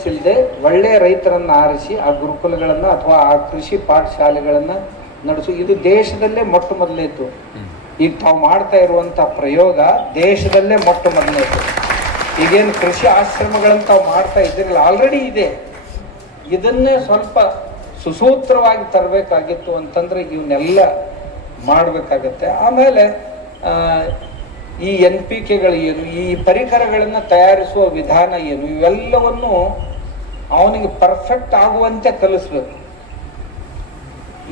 Guidelines ಇಲ್ಲದೆ ಒಳ್ಳೆಯ ರೈತರನ್ನು ಆರಿಸಿ ಆ ಗುರುಕುಲಗಳನ್ನು ಅಥವಾ ಆ ಕೃಷಿ ಪಾಠಶಾಲೆಗಳನ್ನು ನಡೆಸು. ಇದು ದೇಶದಲ್ಲೇ ಮೊಟ್ಟ ಮೊದಲೇತು. ಈಗ ತಾವು ಮಾಡ್ತಾ ಇರುವಂಥ ಪ್ರಯೋಗ ದೇಶದಲ್ಲೇ ಮೊಟ್ಟ ಮೊದಲೇತು. ಈಗೇನು ಕೃಷಿ ಆಶ್ರಮಗಳನ್ನು ತಾವು ಮಾಡ್ತಾ ಇದ್ದೀರಲ್ಲ, ಆಲ್ರೆಡಿ ಇದೆ. ಇದನ್ನೇ ಸ್ವಲ್ಪ ಸುಸೂತ್ರವಾಗಿ ತರಬೇಕಾಗಿತ್ತು ಅಂತಂದರೆ ಇವನ್ನೆಲ್ಲ ಮಾಡಬೇಕಾಗತ್ತೆ. ಆಮೇಲೆ ಈ NPKಗಳು ಏನು, ಈ ಪರಿಕರಗಳನ್ನು ತಯಾರಿಸುವ ವಿಧಾನ ಏನು, ಇವೆಲ್ಲವನ್ನು ಅವನಿಗೆ ಪರ್ಫೆಕ್ಟ್ ಆಗುವಂತೆ ಕಲಿಸ್ಬೇಕು.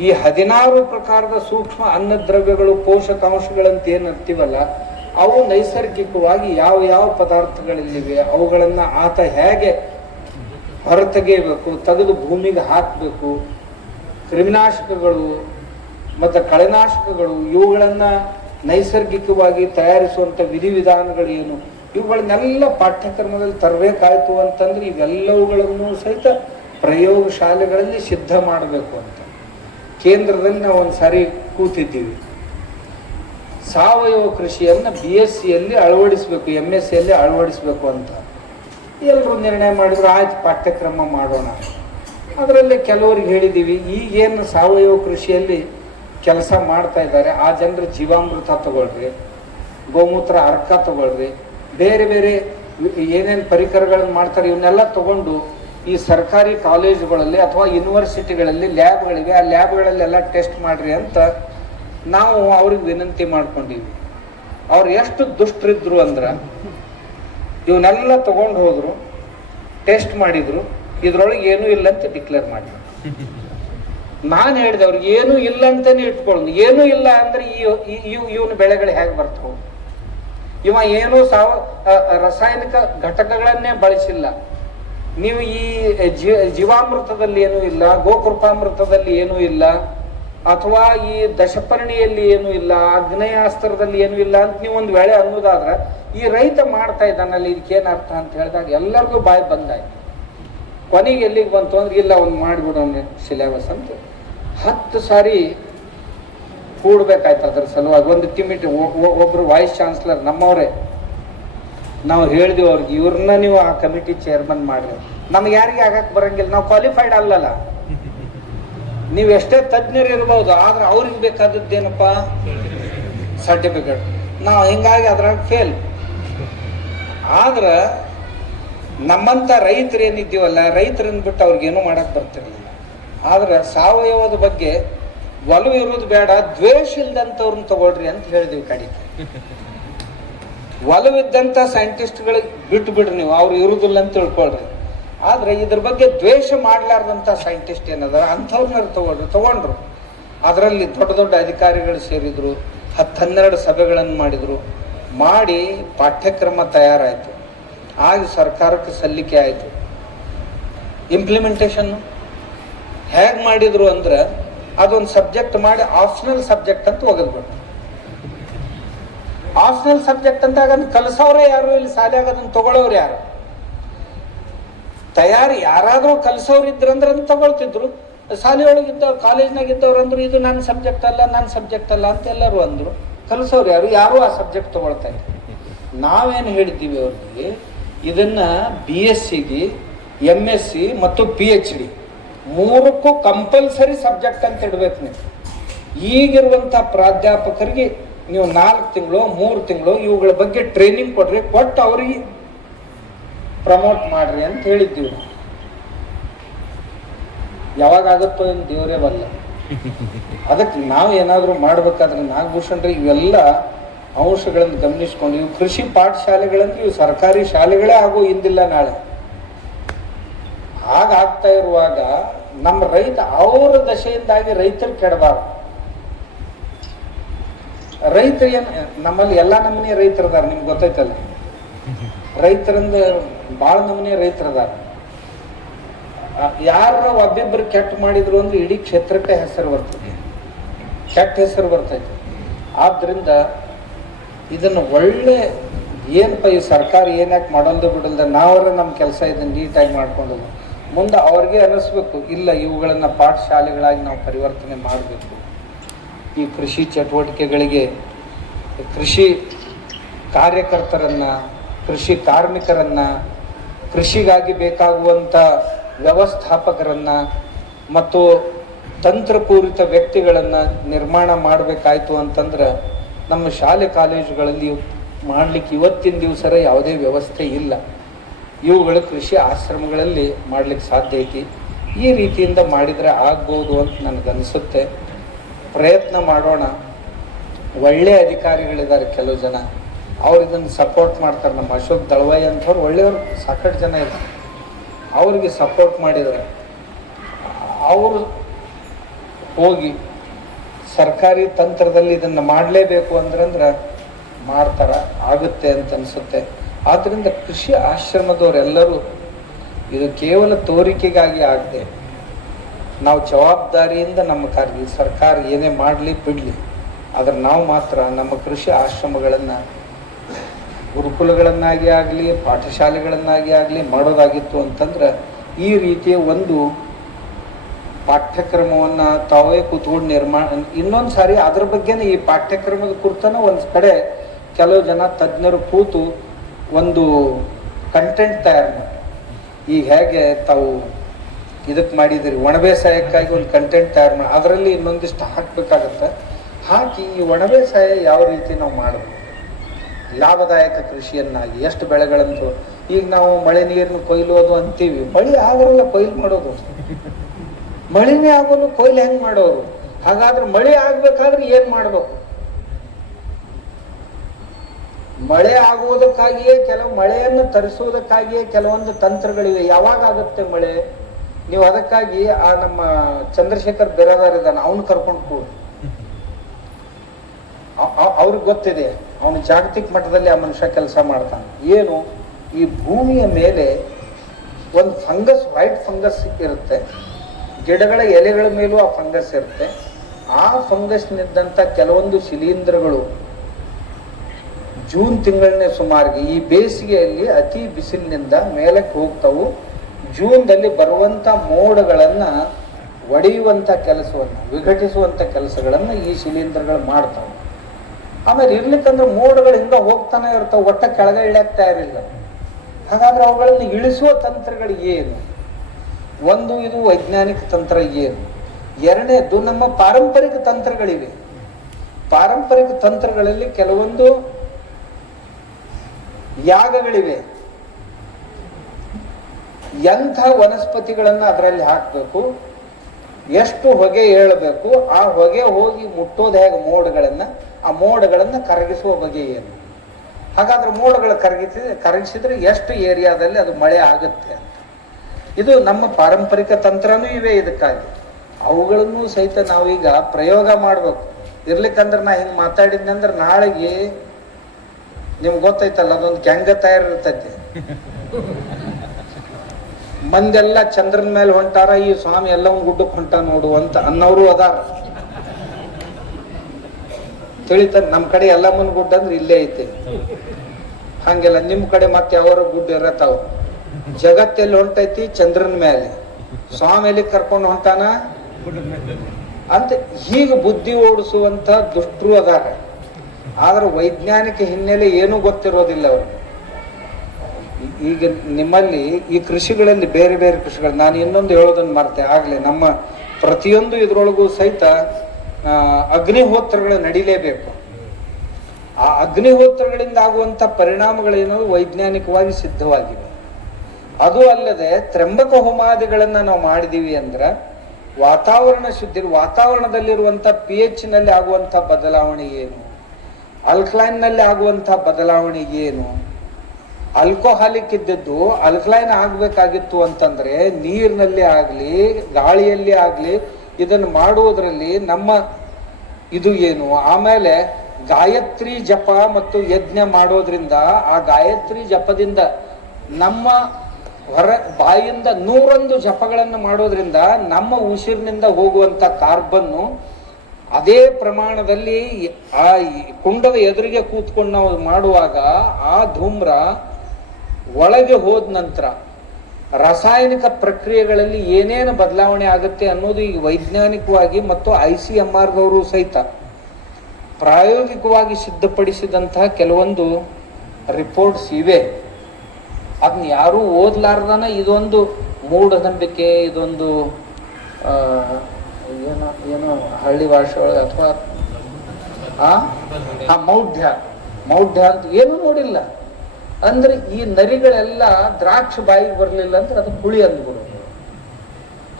ಈ 16 ಪ್ರಕಾರದ ಸೂಕ್ಷ್ಮ ಅನ್ನದ್ರವ್ಯಗಳು, ಪೋಷಕಾಂಶಗಳಂತ ಏನು ಇರ್ತೀವಲ್ಲ, ಅವು ನೈಸರ್ಗಿಕವಾಗಿ ಯಾವ ಯಾವ ಪದಾರ್ಥಗಳಲ್ಲಿವೆ ಅವುಗಳನ್ನು ಆತ ಹೇಗೆ ಹೊರತೆಗೆಯಬೇಕು, ತೆಗೆದು ಭೂಮಿಗೆ ಹಾಕಬೇಕು, ಕ್ರಿಮಿನಾಶಕಗಳು ಮತ್ತು ಕಳೆನಾಶಕಗಳು ಇವುಗಳನ್ನು ನೈಸರ್ಗಿಕವಾಗಿ ತಯಾರಿಸುವಂಥ ವಿಧಿವಿಧಾನಗಳು ಏನು, ಇವುಗಳನ್ನೆಲ್ಲ ಪಾಠ್ಯಕ್ರಮದಲ್ಲಿ ತರಬೇಕಾಯ್ತು ಅಂತಂದ್ರೆ ಇವೆಲ್ಲವುಗಳನ್ನು ಸಹಿತ ಪ್ರಯೋಗಶಾಲೆಗಳಲ್ಲಿ ಸಿದ್ಧ ಮಾಡಬೇಕು ಅಂತ ಕೇಂದ್ರದಲ್ಲಿ ನಾವು ಒಂದು ಸಾರಿ ಕೂತಿದ್ದೀವಿ. ಸಾವಯವ ಕೃಷಿಯನ್ನು BScಯಲ್ಲಿ ಅಳವಡಿಸಬೇಕು, MScಯಲ್ಲಿ ಅಳವಡಿಸಬೇಕು ಅಂತ ಎಲ್ಲರೂ ನಿರ್ಣಯ ಮಾಡಿದ್ರು. ಆಯ್ತು, ಪಾಠ್ಯಕ್ರಮ ಮಾಡೋಣ. ಅದರಲ್ಲಿ ಕೆಲವರಿಗೆ ಹೇಳಿದ್ದೀವಿ, ಈಗೇನು ಸಾವಯವ ಕೃಷಿಯಲ್ಲಿ ಕೆಲಸ ಮಾಡ್ತಾ ಇದ್ದಾರೆ ಆ ಜನರು ಜೀವಾಮೃತ ತಗೊಳ್ರಿ, ಗೋಮೂತ್ರ ಅರ್ಕ ತಗೊಳ್ರಿ, ಬೇರೆ ಬೇರೆ ಏನೇನು ಪರಿಕರಗಳನ್ನು ಮಾಡ್ತಾರೆ ಇವನ್ನೆಲ್ಲ ತಗೊಂಡು ಈ ಸರ್ಕಾರಿ ಕಾಲೇಜುಗಳಲ್ಲಿ ಅಥವಾ ಯೂನಿವರ್ಸಿಟಿಗಳಲ್ಲಿ ಲ್ಯಾಬ್ಗಳಿವೆ, ಆ ಲ್ಯಾಬ್ಗಳಲ್ಲೆಲ್ಲ ಟೆಸ್ಟ್ ಮಾಡ್ರಿ ಅಂತ ನಾವು ಅವ್ರಿಗೆ ವಿನಂತಿ ಮಾಡ್ಕೊಂಡಿವಿ. ಅವ್ರು ಎಷ್ಟು ದುಷ್ಟರಿದ್ರು ಅಂದ್ರೆ ಇವನ್ನೆಲ್ಲ ತಗೊಂಡು ಹೋದ್ರು, ಟೆಸ್ಟ್ ಮಾಡಿದ್ರು, ಇದ್ರೊಳಗೆ ಏನೂ ಇಲ್ಲ ಅಂತ ಡಿಕ್ಲೇರ್ ಮಾಡಿದ್ರು. ನಾನು ಹೇಳಿದೆ ಅವ್ರಿಗೆ ಏನೂ ಇಲ್ಲ ಅಂತಾನೆ ಇಟ್ಕೊಳ್ಳೋದು. ಏನೂ ಇಲ್ಲ ಅಂದ್ರೆ ಇವನ ಬೆಳೆಗಳು ಹೇಗೆ ಬರ್ತವೆ? ಇವ ಏನೂ ರಾಸಾಯನಿಕ ಘಟಕಗಳನ್ನೇ ಬಳಸಿಲ್ಲ. ನೀವು ಈ ಜೀವಾಮೃತದಲ್ಲಿ ಏನೂ ಇಲ್ಲ, ಗೋಕೃಪಾಮೃತದಲ್ಲಿ ಏನೂ ಇಲ್ಲ, ಅಥವಾ ಈ ದಶಪರ್ಣಿಯಲ್ಲಿ ಏನೂ ಇಲ್ಲ, ಆಗ್ನೇಯಾಸ್ತ್ರದಲ್ಲಿ ಏನೂ ಇಲ್ಲ ಅಂತ ನೀವು ಒಂದು ವೇಳೆ ಅನ್ನೋದಾದ್ರೆ ಈ ರೈತ ಮಾಡ್ತಾ ಇದ್ದಾನಲ್ಲಿ ಇದಕ್ಕೇನು ಅರ್ಥ ಅಂತ ಹೇಳಿದಾಗ ಎಲ್ಲರಿಗೂ ಬಾಯಿ ಬಂದಾಯ್ತು. ಕೊನೆಗೆ ಎಲ್ಲಿಗೆ ಬಂತು ಅಂದ್ರೆ ಇಲ್ಲ ಅವ್ನು ಮಾಡಿಬಿಡೋಣ ಸಿಲೆಬಸ್ ಅಂತ 10 ಸಾರಿ ಕೂಡ್ಬೇಕಾಯ್ತು ಅದ್ರ ಸಲುವಾಗಿ. ಒಂದು ಕಮಿಟಿ, ಒಬ್ರು ವೈಸ್ ಚಾನ್ಸಲರ್ ನಮ್ಮವರೇ, ನಾವು ಹೇಳಿದೆವು ಅವ್ರಿಗೆ, ಇವ್ರನ್ನ ನೀವು ಆ ಕಮಿಟಿ ಚೇರ್ಮನ್ ಮಾಡ್ರಿ. ನಮ್ಗೆ ಯಾರಿಗೆ ಆಗಕ್ಕೆ ಬರಂಗಿಲ್ಲ, ನಾವು ಕ್ವಾಲಿಫೈಡ್ ಅಲ್ಲಲ್ಲ. ನೀವು ಎಷ್ಟೇ ತಜ್ಞರು ಇರ್ಬೋದು, ಆದ್ರೆ ಅವ್ರಿಗೆ ಬೇಕಾದದ್ದೇನಪ್ಪ ಸರ್ಟಿಫಿಕೇಟ್. ನಾವು ಹಿಂಗಾಗಿ ಅದ್ರಾಗ ಫೇಲ್. ಆದ್ರೆ ನಮ್ಮಂಥ ರೈತರು ಏನಿದ್ದೀವಲ್ಲ, ರೈತರನ್ನ ಬಿಟ್ಟು ಅವ್ರಿಗೇನು ಮಾಡಕ್ಕೆ ಬರ್ತಿರ್ಲಿಲ್ಲ. ಆದ್ರೆ ಸಾವಯವದ ಬಗ್ಗೆ ಒಲವು ಇರೋದು ಬೇಡ, ದ್ವೇಷ ಇಲ್ದಂಥವ್ರನ್ನ ತಗೊಳ್ರಿ ಅಂತ ಹೇಳಿದ್ವಿ. ಕಡೆಗೆ ಒಲವಿದ್ದಂಥ ಸೈಂಟಿಸ್ಟ್ಗಳಿಗೆ ಬಿಟ್ಟು ಬಿಡ್ರಿ, ನೀವು ಅವ್ರು ಇರುವುದಿಲ್ಲ ಅಂತ ತಿಳ್ಕೊಳ್ರಿ. ಆದ್ರೆ ಇದ್ರ ಬಗ್ಗೆ ದ್ವೇಷ ಮಾಡಲಾರ್ದಂಥ ಸೈಂಟಿಸ್ಟ್ ಏನದ ಅಂಥವ್ರನ್ನ ತಗೊಂಡ್ರು. ಅದರಲ್ಲಿ ದೊಡ್ಡ ದೊಡ್ಡ ಅಧಿಕಾರಿಗಳು ಸೇರಿದ್ರು, 10-12 ಸಭೆಗಳನ್ನು ಮಾಡಿದ್ರು. ಮಾಡಿ ಪಾಠ್ಯಕ್ರಮ ತಯಾರಾಯಿತು. ಆಗ ಸರ್ಕಾರಕ್ಕೆ ಸಲ್ಲಿಕೆ ಆಯಿತು. ಇಂಪ್ಲಿಮೆಂಟೇಷನ್ ಹೇಗೆ ಮಾಡಿದ್ರು ಅಂದ್ರೆ ಅದೊಂದು ಸಬ್ಜೆಕ್ಟ್ ಮಾಡಿ ಆಪ್ಷನಲ್ ಸಬ್ಜೆಕ್ಟ್ ಅಂತ ಒಗೆದ್ಬಿಟ್ಟು. ಆಪ್ಷನಲ್ ಸಬ್ಜೆಕ್ಟ್ ಅಂತ ಅದನ್ನು ಕಲಿಸೋರೇ ಯಾರು, ಇಲ್ಲಿ ಶಾಲೆಯಾಗ ಅದನ್ನು ತಗೊಳ್ಳೋರು ಯಾರು? ಯಾರಾದರೂ ಕಲಿಸೋರು ಇದ್ರಂದ್ರೆ ಅದನ್ನು ತಗೊಳ್ತಿದ್ರು. ಶಾಲೆಯೊಳಗಿದ್ದವ್ರು, ಕಾಲೇಜ್ನಾಗ ಇದ್ದವ್ರು ಅಂದ್ರು ಇದು ನನ್ನ ಸಬ್ಜೆಕ್ಟ್ ಅಲ್ಲ ಅಂತ ಎಲ್ಲರೂ ಅಂದರು. ಕಲಿಸೋರು ಯಾರು ಆ ಸಬ್ಜೆಕ್ಟ್ ತಗೊಳ್ತಾ ಇದ್ರು. ನಾವೇನು ಹೇಳಿದ್ದೀವಿ ಅವ್ರಿಗೆ, ಇದನ್ನ BScಗೆ, MSc ಮತ್ತು PhD 3ಕ್ಕೂ ಕಂಪಲ್ಸರಿ ಸಬ್ಜೆಕ್ಟ್ ಅಂತ ಇಡ್ಬೇಕು. ನೀವು ಈಗಿರುವಂಥ ಪ್ರಾಧ್ಯಾಪಕರಿಗೆ ನೀವು 4 ತಿಂಗಳು 3 ತಿಂಗಳು ಇವುಗಳ ಬಗ್ಗೆ ಟ್ರೈನಿಂಗ್ ಕೊಡ್ರಿ, ಕೊಟ್ಟು ಅವ್ರಿಗೆ ಪ್ರಮೋಟ್ ಮಾಡ್ರಿ ಅಂತ ಹೇಳಿದ್ದೀವಿ. ಯಾವಾಗಾಗುತ್ತೋ ಏನು ದೇವರೇ ಬಲ್ಲ. ಅದಕ್ಕೆ ನಾವು ಏನಾದರೂ ಮಾಡ್ಬೇಕಾದ್ರೆ ನಾಗಭೂಷಣ್ರಿ ಇವೆಲ್ಲ ಅಂಶಗಳನ್ನು ಗಮನಿಸ್ಕೊಂಡು, ಇವು ಕೃಷಿ ಪಾಠಶಾಲೆಗಳಂದ್ರೆ ಇವು ಸರ್ಕಾರಿ ಶಾಲೆಗಳೇ ಆಗೋ ಇಂದಿಲ್ಲ ನಾಳೆ. ಹಾಗಾಗ್ತಾ ಇರುವಾಗ ನಮ್ಮ ರೈತ ಅವರ ದಶೆಯಿಂದಾಗಿ ರೈತರು ಕೆಡಬಾರ್ದು. ರೈತ ಏನು ನಮ್ಮಲ್ಲಿ ಎಲ್ಲ ನಮೂನೆ ರೈತರದಾರ, ನಿಮ್ಗೆ ಗೊತ್ತೈತಲ್ಲ. ರೈತರಿಂದ ಭಾಳ ನಮೂನೆ ರೈತರದಾರ. ಯಾರ ಒಬ್ಬಿಬ್ಬರು ಕೆಟ್ಟ ಮಾಡಿದ್ರು ಅಂದ್ರೆ ಇಡೀ ಕ್ಷೇತ್ರಕ್ಕೆ ಹೆಸರು ಬರ್ತದೆ, ಕೆಟ್ಟ ಹೆಸರು ಬರ್ತೈತೆ. ಆದ್ರಿಂದ ಇದನ್ನು ಒಳ್ಳೆ ಏನಪ್ಪ ಈ ಸರ್ಕಾರ ಏನ್ಯಾಕೆ ಮಾಡಲ್ದು ಬಿಡಲ್ದ, ನಾವರ ನಮ್ಮ ಕೆಲಸ ಇದನ್ನು ನೀಟಾಗಿ ಮಾಡ್ಕೊಂಡಲ್ಲ. ಮುಂದೆ ಅವ್ರಿಗೆ ಅನ್ನಿಸ್ಬೇಕು, ಇಲ್ಲ ಇವುಗಳನ್ನು ಪಾಠಶಾಲೆಗಳಾಗಿ ನಾವು ಪರಿವರ್ತನೆ ಮಾಡಬೇಕು. ಈ ಕೃಷಿ ಚಟುವಟಿಕೆಗಳಿಗೆ ಕೃಷಿ ಕಾರ್ಯಕರ್ತರನ್ನು, ಕೃಷಿ ಕಾರ್ಮಿಕರನ್ನು ಕೃಷಿಗಾಗಿ ಬೇಕಾಗುವಂಥ ವ್ಯವಸ್ಥಾಪಕರನ್ನು ಮತ್ತು ತಂತ್ರಪೂರಿತ ವ್ಯಕ್ತಿಗಳನ್ನು ನಿರ್ಮಾಣ ಮಾಡಬೇಕಾಯ್ತು ಅಂತಂದ್ರೆ ನಮ್ಮ ಶಾಲೆ ಕಾಲೇಜುಗಳಲ್ಲಿ ಮಾಡಲಿಕ್ಕೆ ಇವತ್ತಿನ ದಿವಸರ ಯಾವುದೇ ವ್ಯವಸ್ಥೆ ಇಲ್ಲ. ಇವುಗಳು ಕೃಷಿ ಆಶ್ರಮಗಳಲ್ಲಿ ಮಾಡಲಿಕ್ಕೆ ಸಾಧ್ಯ ಐತಿ. ಈ ರೀತಿಯಿಂದ ಮಾಡಿದರೆ ಆಗ್ಬೋದು ಅಂತ ನನಗನ್ನಿಸುತ್ತೆ. ಪ್ರಯತ್ನ ಮಾಡೋಣ. ಒಳ್ಳೆಯ ಅಧಿಕಾರಿಗಳಿದ್ದಾರೆ ಕೆಲವು ಜನ, ಅವ್ರು ಇದನ್ನು ಸಪೋರ್ಟ್ ಮಾಡ್ತಾರೆ. ನಮ್ಮ ಅಶೋಕ್ ದಳವಾಯಿ ಅಂಥವ್ರು ಒಳ್ಳೆಯವರು ಸಾಕಷ್ಟು ಜನ ಇದ್ದಾರೆ. ಅವ್ರಿಗೆ ಸಪೋರ್ಟ್ ಮಾಡಿದರೆ ಅವರು ಹೋಗಿ ಸರ್ಕಾರಿ ತಂತ್ರದಲ್ಲಿ ಇದನ್ನು ಮಾಡಲೇಬೇಕು ಅಂದ್ರೆ ಮಾಡ್ತಾರೆ, ಆಗುತ್ತೆ ಅಂತ ಅನಿಸುತ್ತೆ. ಆದ್ದರಿಂದ ಕೃಷಿ ಆಶ್ರಮದವರೆಲ್ಲರೂ ಇದು ಕೇವಲ ತೋರಿಕೆಗಾಗಿ ಆಗದೆ ನಾವು ಜವಾಬ್ದಾರಿಯಿಂದ ನಮ್ಮ ಕಾರ್ಯ, ಸರ್ಕಾರ ಏನೇ ಮಾಡಲಿ ಬಿಡಲಿ, ಆದರೆ ನಾವು ಮಾತ್ರ ನಮ್ಮ ಕೃಷಿ ಆಶ್ರಮಗಳನ್ನು ಗುರುಕುಲಗಳನ್ನಾಗಿ ಆಗಲಿ ಪಾಠಶಾಲೆಗಳನ್ನಾಗಿ ಆಗಲಿ ಮಾಡೋದಾಗಿತ್ತು ಅಂತಂದ್ರೆ ಈ ರೀತಿಯ ಒಂದು ಪಾಠ್ಯಕ್ರಮವನ್ನು ತಾವೇ ಕೂತ್ಕೊಂಡು ನಿರ್ಮಾಣ. ಇನ್ನೊಂದು ಸಾರಿ ಅದ್ರ ಬಗ್ಗೆನೇ ಈ ಪಾಠ್ಯಕ್ರಮದ ಕುರಿತನ ಒಂದು ಕಡೆ ಕೆಲವು ಜನ ತಜ್ಞರು ಕೂತು ಒಂದು ಕಂಟೆಂಟ್ ತಯಾರು ಮಾಡಿ, ಈಗ ಹೇಗೆ ತಾವು ಇದಕ್ಕೆ ಮಾಡಿದಿರಿ ಒಣಬೇಸಾಯಕ್ಕಾಗಿ ಒಂದು ಕಂಟೆಂಟ್ ತಯಾರು ಮಾಡಿ ಅದರಲ್ಲಿ ಇನ್ನೊಂದಿಷ್ಟು ಹಾಕಬೇಕಾಗತ್ತೆ. ಹಾಕಿ ಈ ಒಣಬೇಸಾಯ ಯಾವ ರೀತಿ ನಾವು ಮಾಡಬೇಕು, ಲಾಭದಾಯಕ ಕೃಷಿಯನ್ನಾಗಿ ಎಷ್ಟು ಬೆಳೆಗಳಂತೂ. ಈಗ ನಾವು ಮಳೆ ನೀರನ್ನು ಕೊಯ್ಲೋದು ಅಂತೀವಿ, ಮಳೆ ಆಗಲ್ಲ ಕೊಯ್ಲು ಮಾಡೋದು, ಮಳೆನೇ ಆಗೋದು ಕೊಯ್ಲು ಹೆಂಗೆ ಮಾಡೋರು? ಹಾಗಾದ್ರೆ ಮಳೆ ಆಗ್ಬೇಕಾದ್ರೆ ಏನ್ ಮಾಡ್ಬೇಕು? ಮಳೆ ಆಗುವುದಕ್ಕಾಗಿಯೇ ಕೆಲವು ಮಳೆಯನ್ನು ತರಿಸುವುದಕ್ಕಾಗಿಯೇ ಕೆಲವೊಂದು ತಂತ್ರಗಳಿವೆ. ಯಾವಾಗ ಆಗುತ್ತೆ ಮಳೆ? ನೀವು ಅದಕ್ಕಾಗಿ ಆ ನಮ್ಮ ಚಂದ್ರಶೇಖರ್ ಬೆರಾದಾರ್ ಇದ್ದಾನೆ, ಅವನು ಕರ್ಕೊಂಡು ಕೂಡ ಅವ್ರಿಗೆ ಗೊತ್ತಿದೆ, ಅವನು ಜಾಗತಿಕ ಮಟ್ಟದಲ್ಲಿ ಆ ಮನುಷ್ಯ ಕೆಲಸ ಮಾಡ್ತಾನೆ. ಏನು, ಈ ಭೂಮಿಯ ಮೇಲೆ ಒಂದು ಫಂಗಸ್, ವೈಟ್ ಫಂಗಸ್ ಇರುತ್ತೆ, ಗಿಡಗಳ ಎಲೆಗಳ ಮೇಲೂ ಆ ಫಂಗಸ್ ಇರುತ್ತೆ. ಆ ಫಂಗಸ್ನಿದ್ದಂಥ ಕೆಲವೊಂದು ಶಿಲೀಂಧ್ರಗಳು ಜೂನ್ ತಿಂಗಳನ್ನೇ ಸುಮಾರಿಗೆ ಈ ಬೇಸಿಗೆಯಲ್ಲಿ ಅತಿ ಬಿಸಿಲಿನಿಂದ ಮೇಲಕ್ಕೆ ಹೋಗ್ತಾವು. ಜೂನ್ದಲ್ಲಿ ಬರುವಂಥ ಮೋಡಗಳನ್ನು ಒಡೆಯುವಂಥ ಕೆಲಸವನ್ನು, ವಿಘಟಿಸುವಂಥ ಕೆಲಸಗಳನ್ನು ಈ ಶಿಲೀಂಧ್ರಗಳು ಮಾಡ್ತಾವೆ. ಆಮೇಲೆ ಇರ್ಲಿಕ್ಕಂದ್ರೆ ಮೋಡಗಳು ಹಿಂಗೆ ಹೋಗ್ತಾನೆ ಇರ್ತಾವೆ, ಒಟ್ಟ ಕೆಳಗೆ ಇಳಿಯಕ್ಕೆ ತಯಾರಿಲ್ಲ. ಹಾಗಾದ್ರೆ ಅವುಗಳನ್ನು ಇಳಿಸುವ ತಂತ್ರಗಳು ಏನು? ಒಂದು, ಇದು ವೈಜ್ಞಾನಿಕ ತಂತ್ರ ಏನು? ಎರಡನೇದು ನಮ್ಮ ಪಾರಂಪರಿಕ ತಂತ್ರಗಳಿವೆ. ಪಾರಂಪರಿಕ ತಂತ್ರಗಳಲ್ಲಿ ಕೆಲವೊಂದು ಯಾಗಗಳಿವೆ. ಎಂಥ ವನಸ್ಪತಿಗಳನ್ನು ಅದರಲ್ಲಿ ಹಾಕಬೇಕು, ಎಷ್ಟು ಹೊಗೆ ಏಳಬೇಕು, ಆ ಹೊಗೆ ಹೋಗಿ ಮುಟ್ಟೋದು ಹೇಗೆ ಮೋಡಗಳನ್ನು, ಆ ಮೋಡಗಳನ್ನು ಕರಗಿಸುವ ಬಗೆ ಏನು? ಹಾಗಾದ್ರೆ ಮೋಡಗಳು ಕರಗಿಸಿದ್ರೆ ಎಷ್ಟು ಏರಿಯಾದಲ್ಲಿ ಅದು ಮಳೆ ಆಗುತ್ತೆ ಅಂತ. ಇದು ನಮ್ಮ ಪಾರಂಪರಿಕ ತಂತ್ರನೂ ಇವೆ ಇದಕ್ಕಾಗಿ. ಅವುಗಳನ್ನು ಸಹಿತ ನಾವೀಗ ಪ್ರಯೋಗ ಮಾಡಬೇಕು. ಇರ್ಲಿಕ್ಕಂದ್ರೆ ನಾ ಹಿಂಗೆ ಮಾತಾಡಿದ್ನಂದ್ರೆ ನಾಳೆಗೆ ನಿಮ್ಗೆ ಗೊತ್ತೈತಲ್ಲ, ಅದೊಂದು ಗ್ಯಾಂಗ ತಯಾರಿರ್ತೈತಿ. ಮಂದೆಲ್ಲ ಚಂದ್ರನ ಮೇಲೆ ಹೊಂಟಾರ, ಈ ಸ್ವಾಮಿ ಎಲ್ಲ ಒಂದು ಗುಡ್ಡಕ್ಕೆ ಹೊಂಟ ನೋಡು ಅಂತ ಅನ್ನೋರು ಅದಾರ. ತಿಳಿತ ನಮ್ಮ ಕಡೆ ಎಲ್ಲಮ್ಮನ ಗುಡ್ಡ ಅಂದ್ರೆ ಇಲ್ಲೇ ಐತಿ. ಹಂಗೆಲ್ಲ ನಿಮ್ಮ ಕಡೆ ಮತ್ತೆ ಯಾವಾರ ಗುಡ್ಡ ಇರತ್ತಾವ. ಜಗತ್ತೆಲ್ಲಿ ಹೊಂಟೈತಿ? ಚಂದ್ರನ ಮೇಲೆ. ಸ್ವಾಮಿ ಎಲ್ಲಿ ಕರ್ಕೊಂಡು ಹೊಂಟಾನ ಅಂತ ಹೀಗೆ ಬುದ್ಧಿ ಓಡಿಸುವಂತ ದುಷ್ಟರು ಅದಾರ. ಆದ್ರೆ ವೈಜ್ಞಾನಿಕ ಹಿನ್ನೆಲೆ ಏನೂ ಗೊತ್ತಿರೋದಿಲ್ಲ ಅವ್ರಿಗೆ. ಈಗ ನಿಮ್ಮಲ್ಲಿ ಈ ಕೃಷಿಗಳಲ್ಲಿ ಬೇರೆ ಬೇರೆ ಕೃಷಿಗಳು, ನಾನು ಇನ್ನೊಂದು ಹೇಳೋದನ್ನು ಮರ್ತೆ ಆಗ್ಲೇ, ನಮ್ಮ ಪ್ರತಿಯೊಂದು ಇದ್ರೊಳಗೂ ಸಹಿತ ಅಗ್ನಿಹೋತ್ರಗಳು ನಡೀಲೇಬೇಕು. ಆ ಅಗ್ನಿಹೋತ್ರಗಳಿಂದ ಆಗುವಂಥ ಪರಿಣಾಮಗಳೇನೋ ವೈಜ್ಞಾನಿಕವಾಗಿ ಸಿದ್ಧವಾಗಿವೆ. ಅದು ಅಲ್ಲದೆ ತ್ರ್ಯಂಬಕ ಹೋಮಾದಿಗಳನ್ನು ನಾವು ಮಾಡಿದೀವಿ ಅಂದ್ರೆ ವಾತಾವರಣ ಶುದ್ಧಿ, ವಾತಾವರಣದಲ್ಲಿರುವಂಥ pH ನಲ್ಲಿ ಆಗುವಂಥ ಬದಲಾವಣೆ ಏನು, ಅಲ್ಕಲೈನ್ ನಲ್ಲಿ ಆಗುವಂಥ ಬದಲಾವಣೆ ಏನು? ಆಲ್ಕೋಹಾಲಿಕ್ ಇದ್ದದ್ದು ಅಲ್ಕಲೈನ್ ಆಗಬೇಕಾಗಿತ್ತು ಅಂತಂದ್ರೆ ನೀರಿನಲ್ಲಿ ಆಗಲಿ ಗಾಳಿಯಲ್ಲಿ ಆಗಲಿ ಇದನ್ನು ಮಾಡುವುದರಲ್ಲಿ ನಮ್ಮ ಇದು ಏನು? ಆಮೇಲೆ ಗಾಯತ್ರಿ ಜಪ ಮತ್ತು ಯಜ್ಞ ಮಾಡೋದ್ರಿಂದ, ಆ ಗಾಯತ್ರಿ ಜಪದಿಂದ ನಮ್ಮ ಹೊರ ಬಾಯಿಂದ 101 ಜಪಗಳನ್ನು ಮಾಡೋದ್ರಿಂದ ನಮ್ಮ ಉಸಿರಿನಿಂದ ಹೋಗುವಂಥ ಕಾರ್ಬನ್ನು ಅದೇ ಪ್ರಮಾಣದಲ್ಲಿ ಆ ಕುಂಡದ ಎದುರಿಗೆ ಕೂತ್ಕೊಂಡು ನಾವು ಮಾಡುವಾಗ ಆ ಧೂಮ್ರ ಒಳಗೆ ಹೋದ ನಂತರ ರಾಸಾಯನಿಕ ಪ್ರಕ್ರಿಯೆಗಳಲ್ಲಿ ಏನೇನು ಬದಲಾವಣೆ ಆಗುತ್ತೆ ಅನ್ನೋದು ಈಗ ವೈಜ್ಞಾನಿಕವಾಗಿ ಮತ್ತು ICMRದವರು ಸಹಿತ ಪ್ರಾಯೋಗಿಕವಾಗಿ ಸಿದ್ಧಪಡಿಸಿದಂತಹ ಕೆಲವೊಂದು ರಿಪೋರ್ಟ್ಸ್ ಇವೆ. ಅದನ್ನ ಯಾರೂ ಓದ್ಲಾರ್ದನ ಇದೊಂದು ಮೂಢನಂಬಿಕೆ, ಇದೊಂದು ಏನೋ ಹಳ್ಳಿ ಭಾಷೆ ಒಳಗೆ ಅಥವಾ ಮೌಢ್ಯ ಅಂತ ಏನೂ ನೋಡಿಲ್ಲ. ಅಂದ್ರೆ ಈ ನರಿಗಳೆಲ್ಲ ದ್ರಾಕ್ಷಿ ಬಾಯಿಗೆ ಬರಲಿಲ್ಲ ಅಂದ್ರೆ ಅದು ಹುಳಿ ಅಂದ್ಬಿಡು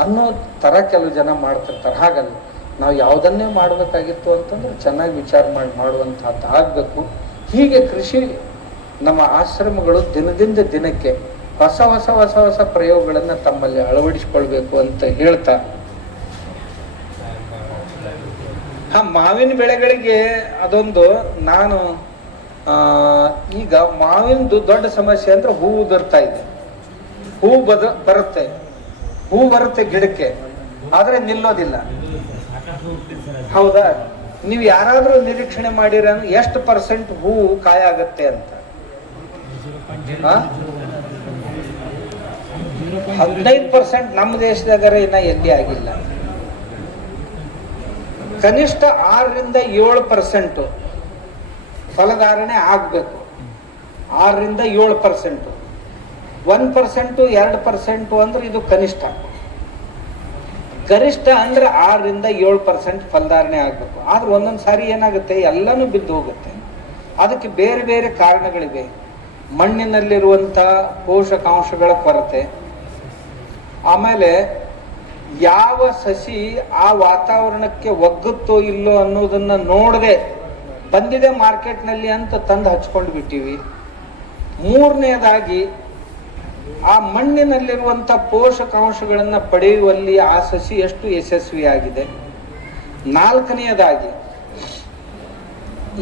ಅನ್ನೋ ತರ ಕೆಲವು ಜನ ಮಾಡ್ತಿರ್ತಾರೆ. ಹಾಗಲ್ಲ, ನಾವು ಯಾವುದನ್ನೇ ಮಾಡಬೇಕಾಗಿತ್ತು ಅಂತಂದ್ರೆ ಚೆನ್ನಾಗಿ ವಿಚಾರ ಮಾಡಿ ಮಾಡುವಂತಹದ್ದು ಆಗಬೇಕು. ಹೀಗೆ ಕೃಷಿ ನಮ್ಮ ಆಶ್ರಮಗಳು ದಿನದಿಂದ ದಿನಕ್ಕೆ ಹೊಸ ಹೊಸ ಹೊಸ ಹೊಸ ಪ್ರಯೋಗಗಳನ್ನು ತಮ್ಮಲ್ಲಿ ಅಳವಡಿಸಿಕೊಳ್ಬೇಕು ಅಂತ ಹೇಳ್ತಾ, ಮಾವಿನ ಬೆಳೆಗಳಿಗೆ ಅದೊಂದು ನಾನು ಈಗ ಮಾವಿನದು ದೊಡ್ಡ ಸಮಸ್ಯೆ ಅಂದ್ರೆ ಹೂ ಉದುರ್ತಾ ಇದೆ. ಹೂ ಬರುತ್ತೆ ಗಿಡಕ್ಕೆ, ಆದ್ರೆ ನಿಲ್ಲೋದಿಲ್ಲ. ಹೌದಾ? ನೀವು ಯಾರಾದ್ರೂ ನಿರೀಕ್ಷಣೆ ಮಾಡಿರ ಎಷ್ಟು % ಹೂವು ಕಾಯ ಆಗತ್ತೆ ಅಂತ? 15% ನಮ್ಮ ದೇಶದಾಗ ಇನ್ನ ಎಲ್ಲಿ ಆಗಿಲ್ಲ. ಕನಿಷ್ಠ 6ರಿಂದ 7% ಫಲಧಾರಣೆ ಆಗ್ಬೇಕು. 6ರಿಂದ 7%, 1% 2% ಅಂದ್ರೆ ಇದು ಕನಿಷ್ಠ. ಗರಿಷ್ಠ ಅಂದ್ರೆ 6ರಿಂದ 7% ಫಲಧಾರಣೆ ಆಗ್ಬೇಕು. ಆದ್ರೆ ಒಂದೊಂದು ಸಾರಿ ಏನಾಗುತ್ತೆ, ಎಲ್ಲನೂ ಬಿದ್ದು ಹೋಗುತ್ತೆ. ಅದಕ್ಕೆ ಬೇರೆ ಬೇರೆ ಕಾರಣಗಳಿವೆ. ಮಣ್ಣಿನಲ್ಲಿರುವಂಥ ಪೋಷಕಾಂಶಗಳ ಕೊರತೆ, ಆಮೇಲೆ ಯಾವ ಸಸಿ ಆ ವಾತಾವರಣಕ್ಕೆ ಒಗ್ಗುತ್ತೋ ಇಲ್ಲೋ ಅನ್ನೋದನ್ನ ನೋಡದೆ ಬಂದಿದೆ ಮಾರ್ಕೆಟ್ನಲ್ಲಿ ಅಂತ ತಂದು ಹಚ್ಕೊಂಡು ಬಿಟ್ಟಿವಿ. 3ನೇದಾಗಿ ಆ ಮಣ್ಣಿನಲ್ಲಿರುವಂಥ ಪೋಷಕಾಂಶಗಳನ್ನು ಪಡೆಯುವಲ್ಲಿ ಆ ಸಸಿ ಎಷ್ಟು ಯಶಸ್ವಿಯಾಗಿದೆ. 4ನೇದಾಗಿ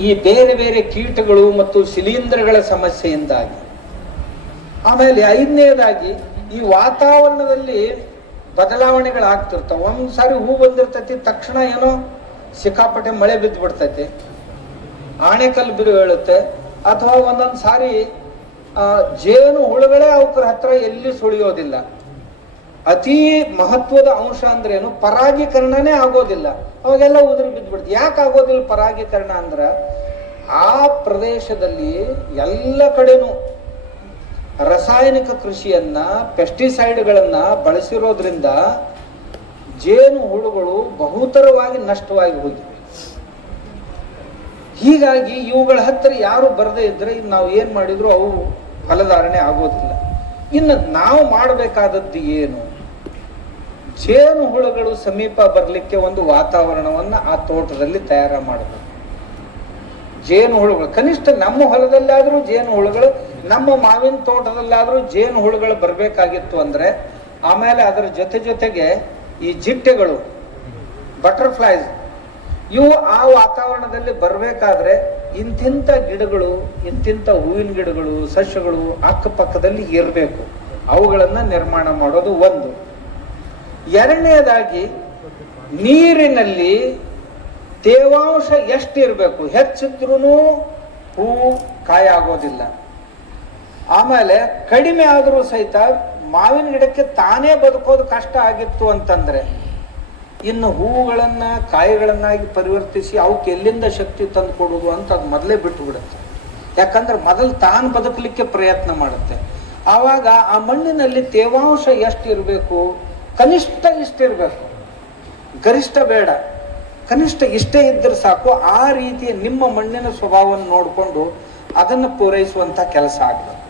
ಈ ಬೇರೆ ಬೇರೆ ಕೀಟಗಳು ಮತ್ತು ಶಿಲೀಂಧ್ರಗಳ ಸಮಸ್ಯೆಯಿಂದಾಗಿ. ಆಮೇಲೆ 5ನೇದಾಗಿ ಈ ವಾತಾವರಣದಲ್ಲಿ ಬದಲಾವಣೆಗಳಾಗ್ತಿರ್ತಾವ. ಒಂದು ಸಾರಿ ಹೂ ಬಂದಿರ್ತೈತಿ, ತಕ್ಷಣ ಏನೋ ಸಿಕ್ಕಾಪಟ್ಟೆ ಮಳೆ ಬಿದ್ದು ಬಿಡ್ತೈತಿ, ಆಣೆಕಲ್ಲು ಬೀಳುತ್ತೆ. ಅಥವಾ ಒಂದೊಂದು ಸಾರಿ ಜೇನು ಹುಳುಗಳೇ ಅವರ ಹತ್ರ ಎಲ್ಲಿ ಸುಳಿಯೋದಿಲ್ಲ. ಅತಿ ಮಹತ್ವದ ಅಂಶ ಅಂದ್ರೇನು, ಪರಾಗೀಕರಣನೇ ಆಗೋದಿಲ್ಲ. ಅವಾಗೆಲ್ಲ ಉದುರಿ ಬಿದ್ದು ಬಿಡ್ತು. ಯಾಕೆ ಆಗೋದಿಲ್ಲ ಪರಾಗೀಕರಣ ಅಂದ್ರೆ, ಆ ಪ್ರದೇಶದಲ್ಲಿ ಎಲ್ಲ ಕಡೆನೂ ರಾಸಾಯನಿಕ ಕೃಷಿಯನ್ನ, ಪೆಸ್ಟಿಸೈಡ್ಗಳನ್ನ ಬಳಸಿರೋದ್ರಿಂದ ಜೇನು ಹುಳುಗಳು ಬಹುತರವಾಗಿ ನಷ್ಟವಾಗಿ ಹೋಗಿವೆ. ಹೀಗಾಗಿ ಇವುಗಳ ಹತ್ತಿರ ಯಾರು ಬರದೇ ಇದ್ರೆ ನಾವು ಏನ್ ಮಾಡಿದ್ರು ಅವು ಫಲಧಾರಣೆ ಆಗೋದಿಲ್ಲ. ಇನ್ನು ನಾವು ಮಾಡಬೇಕಾದದ್ದು ಏನು? ಜೇನು ಹುಳುಗಳು ಸಮೀಪ ಬರಲಿಕ್ಕೆ ಒಂದು ವಾತಾವರಣವನ್ನ ಆ ತೋಟದಲ್ಲಿ ತಯಾರ ಮಾಡಬೇಕು. ಜೇನು ಹುಳುಗಳು ಕನಿಷ್ಠ ನಮ್ಮ ಹೊಲದಲ್ಲಾದ್ರೂ ಜೇನು ಹುಳುಗಳು, ನಮ್ಮ ಮಾವಿನ ತೋಟದಲ್ಲಾದ್ರೂ ಜೇನು ಹುಳುಗಳು ಬರಬೇಕಾಗಿತ್ತು ಅಂದ್ರೆ, ಆಮೇಲೆ ಅದರ ಜೊತೆಗೆ ಈ ಜಿಟ್ಟೆಗಳು, ಬಟರ್ಫ್ಲೈಸ್, ಇವು ಆ ವಾತಾವರಣದಲ್ಲಿ ಬರಬೇಕಾದ್ರೆ ಇಂತಿಂಥ ಗಿಡಗಳು, ಇಂತಿಂಥ ಹೂವಿನ ಗಿಡಗಳು, ಸಸ್ಯಗಳು ಅಕ್ಕಪಕ್ಕದಲ್ಲಿ ಇರಬೇಕು. ಅವುಗಳನ್ನು ನಿರ್ಮಾಣ ಮಾಡೋದು ಒಂದು. 2ನೇದಾಗಿ ನೀರಿನಲ್ಲಿ ತೇವಾಂಶ ಎಷ್ಟು ಇರಬೇಕು. ಹೆಚ್ಚಿದ್ರೂ ಹೂವು ಕಾಯ ಆಗೋದಿಲ್ಲ. ಆಮೇಲೆ ಕಡಿಮೆ ಆದರೂ ಸಹಿತ ಮಾವಿನ ಗಿಡಕ್ಕೆ ತಾನೇ ಬದುಕೋದು ಕಷ್ಟ ಆಗಿತ್ತು ಅಂತಂದ್ರೆ, ಇನ್ನು ಹೂವುಗಳನ್ನ ಕಾಯಿಗಳನ್ನಾಗಿ ಪರಿವರ್ತಿಸಿ ಅವಕ್ಕೆ ಎಲ್ಲಿಂದ ಶಕ್ತಿ ತಂದು ಕೊಡುವುದು ಅಂತ ಅದು ಮೊದಲೇ ಬಿಟ್ಟು ಬಿಡುತ್ತೆ. ಯಾಕಂದ್ರೆ ಮೊದಲು ತಾನು ಬದುಕಲಿಕ್ಕೆ ಪ್ರಯತ್ನ ಮಾಡುತ್ತೆ. ಆವಾಗ ಆ ಮಣ್ಣಿನಲ್ಲಿ ತೇವಾಂಶ ಎಷ್ಟು ಇರಬೇಕು, ಕನಿಷ್ಠ ಇಷ್ಟಿರಬೇಕು, ಗರಿಷ್ಠ ಬೇಡ, ಕನಿಷ್ಠ ಇಷ್ಟೇ ಇದ್ದರೆ ಸಾಕು. ಆ ರೀತಿಯ ನಿಮ್ಮ ಮಣ್ಣಿನ ಸ್ವಭಾವವನ್ನು ನೋಡಿಕೊಂಡು ಅದನ್ನು ಪೂರೈಸುವಂಥ ಕೆಲಸ ಆಗಬೇಕು.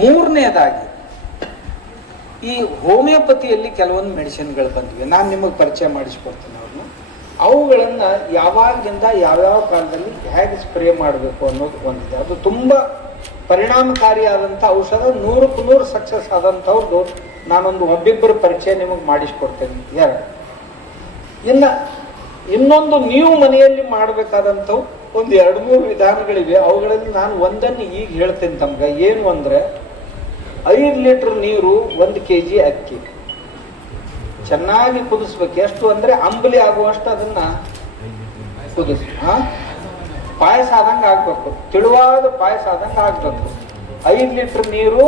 3ನೇದಾಗಿ ಈ ಹೋಮಿಯೋಪತಿಯಲ್ಲಿ ಕೆಲವೊಂದು ಮೆಡಿಸಿನ್ಗಳು ಬಂದಿವೆ. ನಾನು ನಿಮಗೆ ಪರಿಚಯ ಮಾಡಿಸ್ಕೊಡ್ತೀನಿ ಅವ್ರನ್ನ. ಅವುಗಳನ್ನು ಯಾವಾಗಿಂದ ಯಾವ್ಯಾವ ಕಾಲದಲ್ಲಿ ಹೇಗೆ ಸ್ಪ್ರೇ ಮಾಡಬೇಕು ಅನ್ನೋದು ಒಂದಿದೆ. ಅದು ತುಂಬ ಪರಿಣಾಮಕಾರಿಯಾದಂಥ ಔಷಧ, 100ಕ್ಕೆ 100 ಸಕ್ಸಸ್ ಆದಂಥವ್ರದ್ದು ನಾನೊಂದು ಒಬ್ಬಿಬ್ಬರು ಪರಿಚಯ ನಿಮಗೆ ಮಾಡಿಸ್ಕೊಡ್ತೇನೆ. 2 ಇನ್ನೊಂದು ನೀವು ಮನೆಯಲ್ಲಿ ಮಾಡಬೇಕಾದಂಥವು ಒಂದು 2-3 ವಿಧಾನಗಳಿವೆ. ಅವುಗಳಲ್ಲಿ ನಾನು ಒಂದನ್ನು ಈಗ ಹೇಳ್ತೇನೆ ತಮ್ಗೆ. ಏನು ಅಂದರೆ, 5 ಲೀಟರ್ ನೀರು, 1 kg ಅಕ್ಕಿ ಚೆನ್ನಾಗಿ ಕುದಿಸ್ಬೇಕು. ಎಷ್ಟು ಅಂದ್ರೆ ಅಂಬಲಿ ಆಗುವಷ್ಟು ಅದನ್ನ ಕುದಿಸ್, ಪಾಯಸ ಆದಂಗೆ ಆಗ್ಬೇಕು, ತಿಳುವಾದ ಪಾಯಸ ಆದಂಗೆ ಆಗ್ಬೇಕು. 5 ಲೀಟರ್ ನೀರು,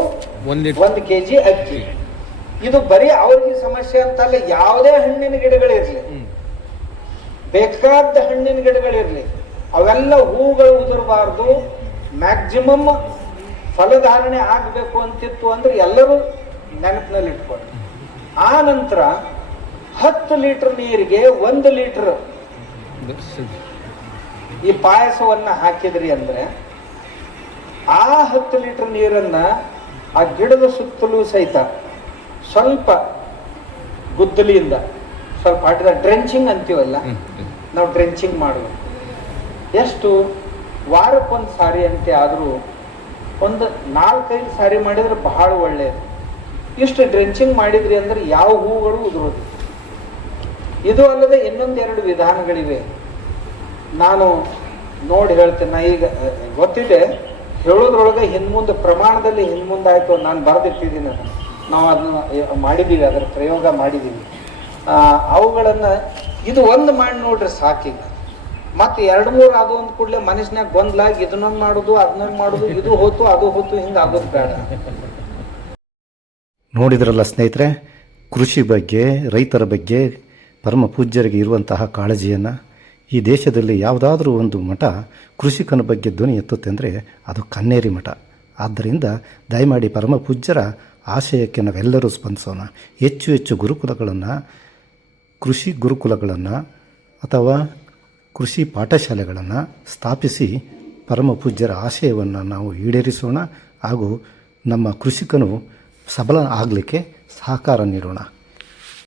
1 kg ಅಕ್ಕಿ. ಇದು ಬರೀ ಅವ್ರಿಗೆ ಸಮಸ್ಯೆ ಅಂತಲ್ಲ, ಯಾವುದೇ ಹಣ್ಣಿನ ಗಿಡಗಳಿರ್ಲಿ, ಬೇಕಾದ ಹಣ್ಣಿನ ಗಿಡಗಳಿರ್ಲಿ, ಅವೆಲ್ಲ ಹೂಗಳು ಉದುರಬಾರ್ದು. ಮ್ಯಾಕ್ಸಿಮಮ್ ಫಲಧಾರಣೆ ಆಗಬೇಕು ಅಂತಿತ್ತು ಅಂದ್ರೆ ಎಲ್ಲರೂ ನೆನಪಿನಲ್ಲಿ ಇಟ್ಕೊಂಡು. ಆ ನಂತರ 10 ಲೀಟರ್ ನೀರಿಗೆ 1 ಲೀಟರ್ ಈ ಪಾಯಸವನ್ನ ಹಾಕಿದ್ರಿ ಅಂದ್ರೆ ಆ 10 ಲೀಟರ್ ನೀರನ್ನ ಆ ಗಿಡದ ಸುತ್ತಲೂ ಸಹಿತ ಸ್ವಲ್ಪ ಗುದ್ದಲಿಯಿಂದ ಸ್ವಲ್ಪ ಹಾಕಿದ ಡ್ರೆಂಚಿಂಗ್ ಅಂತೀವಲ್ಲ, ನಾವು ಡ್ರೆಂಚಿಂಗ್ ಮಾಡುವ ಎಷ್ಟು ವಾರಕ್ಕೊಂದು ಸಾರಿ ಅಂತೆ ಆದರೂ ಒಂದು 4-5 ಸಾರಿ ಮಾಡಿದ್ರೆ ಬಹಳ ಒಳ್ಳೆಯದು. ಇಷ್ಟು ಡ್ರೆಂಚಿಂಗ್ ಮಾಡಿದ್ರಿ ಅಂದ್ರೆ ಯಾವ ಹೂಗಳು ಉದುರೋದು. ಇದು ಅಲ್ಲದೆ ಇನ್ನೊಂದೆರಡು ವಿಧಾನಗಳಿವೆ, ನಾನು ನೋಡಿ ಹೇಳ್ತೇನೆ. ನಾ ಈಗ ಗೊತ್ತಿದೆ ಹೇಳೋದ್ರೊಳಗೆ ಹಿಂದ್ಮುಂದೆ ಪ್ರಮಾಣದಲ್ಲಿ ಹಿಂದ್ಮುಂದಾಯ್ತು, ನಾನು ಬರೆದಿಟ್ಟಿದ್ದೀನಿ, ನಾವು ಅದನ್ನ ಮಾಡಿದ್ದೀವಿ, ಅದರ ಪ್ರಯೋಗ ಮಾಡಿದ್ದೀವಿ. ಅವುಗಳನ್ನು ಇದು ಒಂದು ಮಾಡಿ ನೋಡ್ರಿ ಸಾಕೀಗ. ಮತ್ತೆ 2-3 ಅದು ಒಂದು ಕೂಡಲೇ ಮನುಷ್ಯನಾಗ ಗೊಂದಲಾಗಿ ಇದನ್ನೊಂದು ಮಾಡೋದು ಅದನ್ನೊಂದು ಮಾಡೋದು, ಇದು ಹೋತು ಅದು ಹೋತು, ಹಿಂಗೆ ಆಗೋದು ಬೇಡ. ನೋಡಿದ್ರಲ್ಲ ಸ್ನೇಹಿತರೆ, ಕೃಷಿ ಬಗ್ಗೆ, ರೈತರ ಬಗ್ಗೆ ಪರಮ ಪೂಜ್ಯರಿಗೆ ಇರುವಂತಹ ಕಾಳಜಿಯನ್ನು. ಈ ದೇಶದಲ್ಲಿ ಯಾವುದಾದ್ರೂ ಒಂದು ಮಠ ಕೃಷಿಕನ ಬಗ್ಗೆ ಧ್ವನಿ ಎತ್ತುತ್ತೆ ಅಂದರೆ ಅದು ಕನ್ನೇರಿ ಮಠ. ಆದ್ದರಿಂದ ದಯಮಾಡಿ ಪರಮ ಪೂಜ್ಯರ ಆಶಯಕ್ಕೆ ನಾವೆಲ್ಲರೂ ಸ್ಪಂದಿಸೋಣ. ಹೆಚ್ಚು ಹೆಚ್ಚು ಗುರುಕುಲಗಳನ್ನು, ಕೃಷಿ ಗುರುಕುಲಗಳನ್ನು ಅಥವಾ ಕೃಷಿ ಪಾಠಶಾಲೆಗಳನ್ನು ಸ್ಥಾಪಿಸಿ ಪರಮ ಪೂಜ್ಯರ ಆಶಯವನ್ನು ನಾವು ಈಡೇರಿಸೋಣ ಹಾಗೂ ನಮ್ಮ ಕೃಷಿಕನು ಸಬಲ ಆಗಲಿಕ್ಕೆ ಸಹಕಾರ ನೀಡೋಣ.